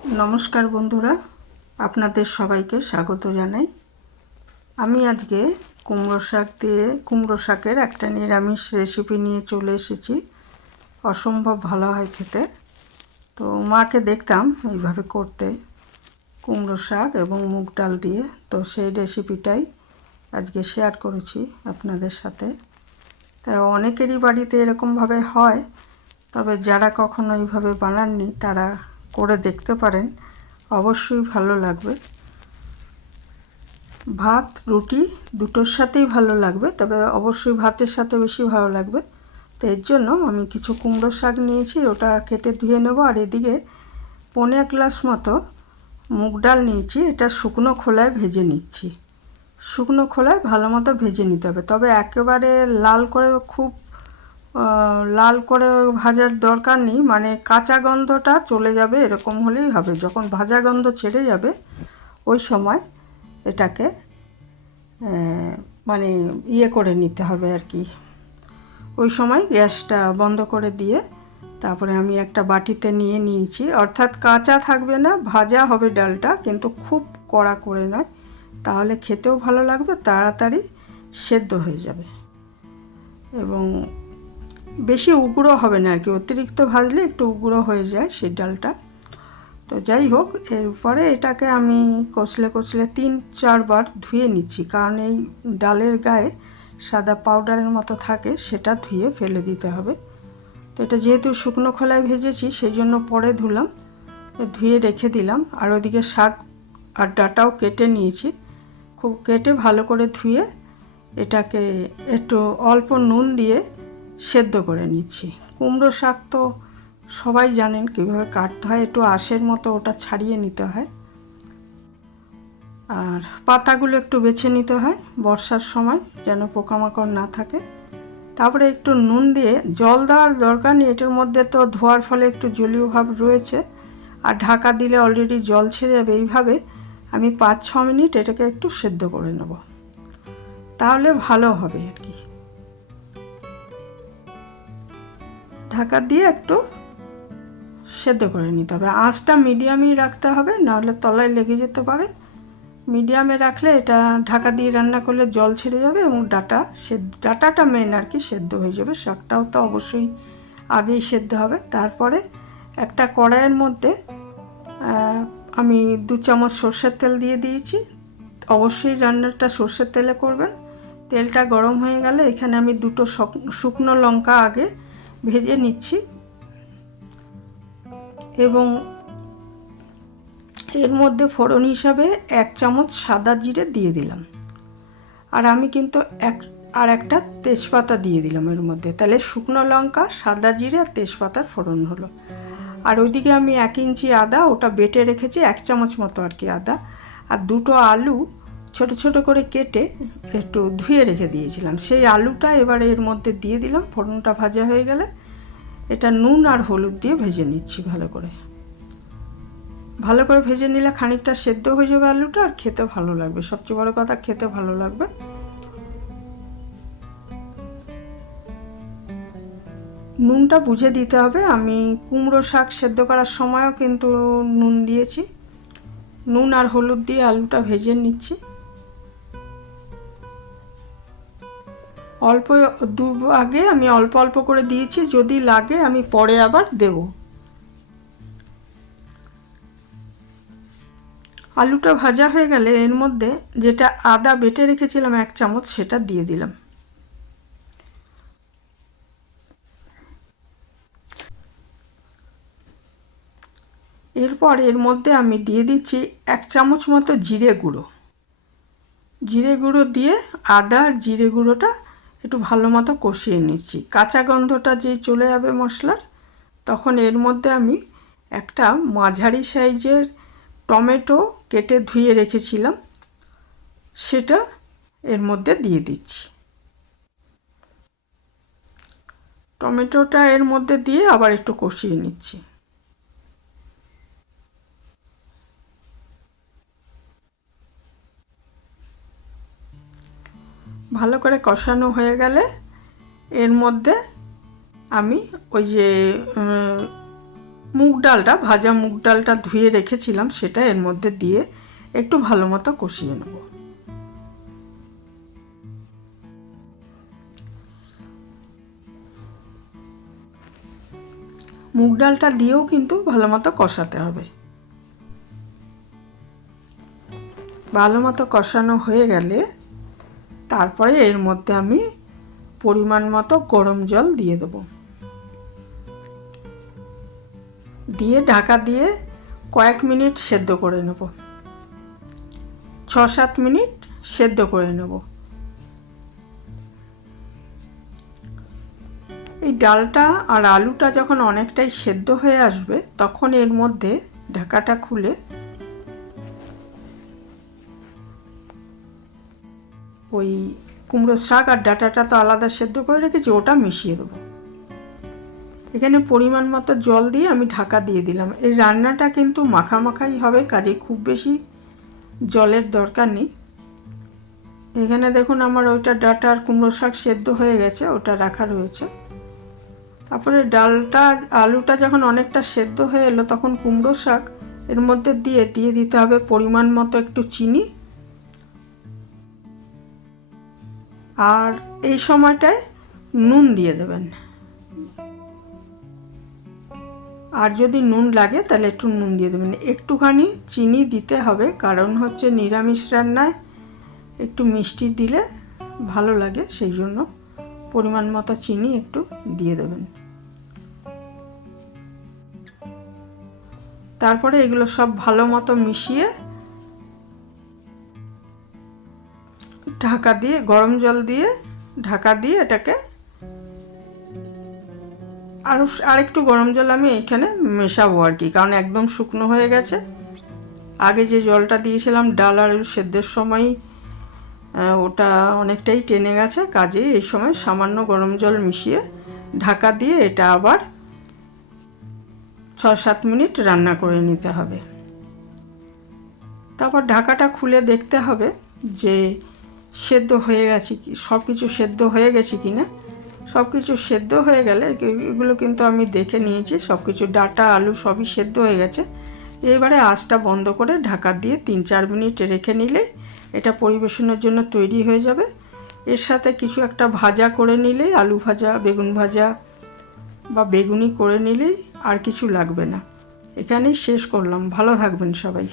नमस्कार बंधुरा आपनादेर सबाइके स्वागत जानाई। आमी आजके कुमड़ो शाक दिए कुमड़ो शाकेर एकटा निरामिष रेसिपि निये चले एसेछि। असम्भव भालो हय खेते। तो माके देखताम एइभावे करते कुमड़ो शाक एबं मुग डाल दिए। तो सेई रेसिपिटाई आजके शेयार करेछि आपनादेर साथे। ताई अनेकेरই बाड़ीते एरकम भावे हय, तबे जारा कखनो एइभावे बानानনি तारा করে দেখতে পারেন, অবশ্যই ভালো লাগবে। ভাত রুটি দুটোর সাথেই ভালো লাগবে, তবে অবশ্যই ভাতের সাথে বেশি ভালো লাগবে। তো এর জন্য আমি কিছু কুমড়ো শাক নিয়েছি, ওটা কেটে ধুয়ে নেব। আর এদিকে 1.25 গ্লাস মতো মুগ ডাল নিয়েছি, এটা শুকনো খোলায় ভেজে নিচ্ছি। শুকনো খোলায় ভালো মতো ভেজে নিতে হবে, তবে একেবারে লাল করে খুব লাল করে ভাজার দরকার নেই, মানে কাঁচা গন্ধটা চলে যাবে এরকম হলেই হবে। যখন ভাজা গন্ধ ছেড়ে যাবে ওই সময় এটাকে মানে করে নিতে হবে আর কি। ওই সময় গ্যাসটা বন্ধ করে দিয়ে তারপরে আমি একটা বাটিতে নিয়ে নিয়েছি। অর্থাৎ কাঁচা থাকবে না, ভাজা হবে ডালটা, কিন্তু খুব কড়া করে নয়, তাহলে খেতেও ভালো লাগবে, তাড়াতাড়ি সেদ্ধ হয়ে যাবে এবং বেশি উগ্র হবে না আর কি। অতিরিক্ত ভাজলে একটু উগ্র হয়ে যায় সেই ডালটা। তো যাই হোক, এরপরে এটাকে আমি কষলে 3-4 বার ধুয়ে নিচ্ছি, কারণ এই ডালের গায়ে সাদা পাউডারের মতো থাকে, সেটা ধুয়ে ফেলে দিতে হবে। তো এটা যেহেতু শুকনো খোলায় ভেজেছি সেই জন্য পরে ধুলাম, ধুয়ে রেখে দিলাম। আর ওদিকে শাক আর ডাঁটাও কেটে নিয়েছি, খুব কেটে ভালো করে ধুয়ে এটাকে একটু অল্প নুন দিয়ে সেদ্ধ করে নিচ্ছি। কুমড়ো শাক তো সবাই জানেন কীভাবে কাটতে হয়, একটু আঁশের মতো ওটা ছাড়িয়ে নিতে হয়, আর পাতাগুলো একটু বেছে নিতে হয় বর্ষার সময় যেন পোকামাকড় না থাকে। তারপরে একটু নুন দিয়ে, জল দেওয়ার দরকার নেই, এটার মধ্যে তো ধোয়ার ফলে একটু জলীয় ভাব রয়েছে, আর ঢাকা দিলে অলরেডি জল ছেড়ে যাবে। এইভাবে আমি 5-6 মিনিট এটাকে একটু সেদ্ধ করে নেব, তাহলে ভালো হবে আর কি। ঢাকা দিয়ে একটু সেদ্ধ করে নিতে হবে। আঁচটা মিডিয়ামই রাখতে হবে, নাহলে তলায় লেগে যেতে পারে। মিডিয়ামে রাখলে এটা ঢাকা দিয়ে রান্না করলে জল ছেড়ে যাবে এবং ডাঁটাটা মেন আর কি সেদ্ধ হয়ে যাবে। শাকটাও তো অবশ্যই আগেই সেদ্ধ হবে। তারপরে একটা কড়াইয়ের মধ্যে আমি 2 চামচ সর্ষের তেল দিয়ে দিয়েছি। অবশ্যই রান্নাটা সর্ষের তেলে করবেন। তেলটা গরম হয়ে গেলে এখানে আমি 2টো শুকনো লঙ্কা আগে ভেজে নিচ্ছি এবং এর মধ্যে ফোড়ন হিসাবে 1 চামচ সাদা জিরে দিয়ে দিলাম। আর আমি কিন্তু একটা তেজপাতা দিয়ে দিলাম এর মধ্যে, তাহলে শুকনো লঙ্কা, সাদা জিরে আর তেজপাতার ফোড়ন হলো। আর ওইদিকে আমি 1 ইঞ্চি আদা, ওটা বেটে রেখেছি, 1 চামচ মতো আর কি আদা, আর 2টো আলু ছোট ছোট করে কেটে একটু ধুয়ে রেখে দিয়েছিলাম, সেই আলুটা এবার এর মধ্যে দিয়ে দিলাম। ফোড়নটা ভাজা হয়ে গেলে এটা নুন আর হলুদ দিয়ে ভেজে নিচ্ছি ভালো করে। ভালো করে ভেজে নিলে খানিকটা সেদ্ধ হয়ে যাবে আলুটা, আর খেতে ভালো লাগবে। সবচেয়ে বড় কথা, খেতে ভালো লাগবে। নুনটা বুঝে দিতে হবে। আমি কুমড়ো শাক সেদ্ধ করার সময়ও কিন্তু নুন দিয়েছি। নুন আর হলুদ দিয়ে আলুটা ভেজে নিচ্ছি। অল্প আগে আমি অল্প অল্প করে দিয়েছি, যদি লাগে আমি পরে আবার দেব। আলুটা ভাজা হয়ে গেলে এর মধ্যে যেটা আদা বেটে রেখেছিলাম 1 চামচ, সেটা দিয়ে দিলাম। এরপর এর মধ্যে আমি দিয়ে দিচ্ছি 1 চামচ মতো জিরে গুঁড়ো। জিরে গুঁড়ো দিয়ে আদা আর জিরে গুঁড়োটা একটু ভালো মতো কষিয়ে নিচ্ছি। কাঁচা গন্ধটা যেই চলে যাবে মশলার, তখন এর মধ্যে আমি একটা মাঝারি সাইজের টমেটো কেটে ধুয়ে রেখেছিলাম, সেটা এর মধ্যে দিয়ে দিচ্ছি। টমেটোটা এর মধ্যে দিয়ে আবার একটু কষিয়ে নিচ্ছি। ভালো করে কষানো হয়ে গেলে এর মধ্যে আমি ওই যে মুগ ডালটা, ভাজা মুগ ডালটা ধুয়ে রেখেছিলাম, সেটা এর মধ্যে দিয়ে একটু ভালো মতো কষিয়ে নেব। মুগ ডালটা দিয়েও কিন্তু ভালো মতো কষাতে হবে। ভালো মতো কষানো হয়ে গেলে তারপরে এর মধ্যে আমি পরিমাণ মতো গরম জল দিয়ে দেব। দিয়ে ঢাকা দিয়ে কয়েক মিনিট সেদ্ধ করে নেব, 6-7 মিনিট সেদ্ধ করে নেব। এই ডালটা আর আলুটা যখন অনেকটাই সেদ্ধ হয়ে আসবে তখন এর মধ্যে ঢাকাটা খুলে ওই কুমড়ো শাক আর ডাঁটাটা তো আলাদা সেদ্ধ করে রেখেছি, ওটা মিশিয়ে দেবো। এখানে পরিমাণ মতো জল দিয়ে আমি ঢাকা দিয়ে দিলাম। এই রান্নাটা কিন্তু মাখামাখাই হবে, কাজে খুব বেশি জলের দরকার নেই। এখানে দেখুন আমার ওইটা ডাঁটা আর কুমড়ো শাক সেদ্ধ হয়ে গেছে, ওটা রাখা রয়েছে। তারপরে ডালটা আলুটা যখন অনেকটা সেদ্ধ হয়ে এলো তখন কুমড়ো শাক এর মধ্যে দিয়ে দিতে হবে পরিমাণ মতো একটু চিনি। আর এই সময়টায় নুন দিয়ে দেবেন, আর যদি নুন লাগে তাহলে একটু নুন দিয়ে দেবেন। একটুখানি চিনি দিতে হবে, কারণ হচ্ছে নিরামিষ রান্নায় একটু মিষ্টি দিলে ভালো লাগে, সেই জন্য পরিমাণ মতো চিনি একটু দিয়ে দেবেন। তারপরে এগুলো সব ভালো মতো মিশিয়ে ঢাকা দিয়ে গরম জল দিয়ে ঢাকা দিয়ে এটাকে আরেকটু গরম জল আমি এখানে মেশাবো আর কি, কারণ একদম শুকনো হয়ে গেছে। আগে যে জলটা দিয়েছিলাম ডাল আর সেদ্ধের সময় ওটা অনেকটাই টেনে গেছে, কাজে এই সময় সামান্য গরম জল মিশিয়ে ঢাকা দিয়ে এটা আবার 6-7 মিনিট রান্না করে নিতে হবে। তারপর ঢাকাটা খুলে দেখতে হবে যে সেদ্ধ হয়ে গেছে কি, সব কিছু সেদ্ধ হয়ে গেছে কি না। সব কিছু সেদ্ধ হয়ে গেলে, এগুলো কিন্তু আমি দেখে নিয়েছি, সব কিছু ডাঁটা আলু সবই সেদ্ধ হয়ে গেছে। এবারে আঁচটা বন্ধ করে ঢাকা দিয়ে 3-4 মিনিট রেখে নিলে এটা পরিবেশনের জন্য তৈরি হয়ে যাবে। এর সাথে কিছু একটা ভাজা করে নিলে, আলু ভাজা, বেগুন ভাজা বা বেগুনি করে নিলেই আর কিছু লাগবে না। এখানেই শেষ করলাম। ভালো থাকবেন সবাই।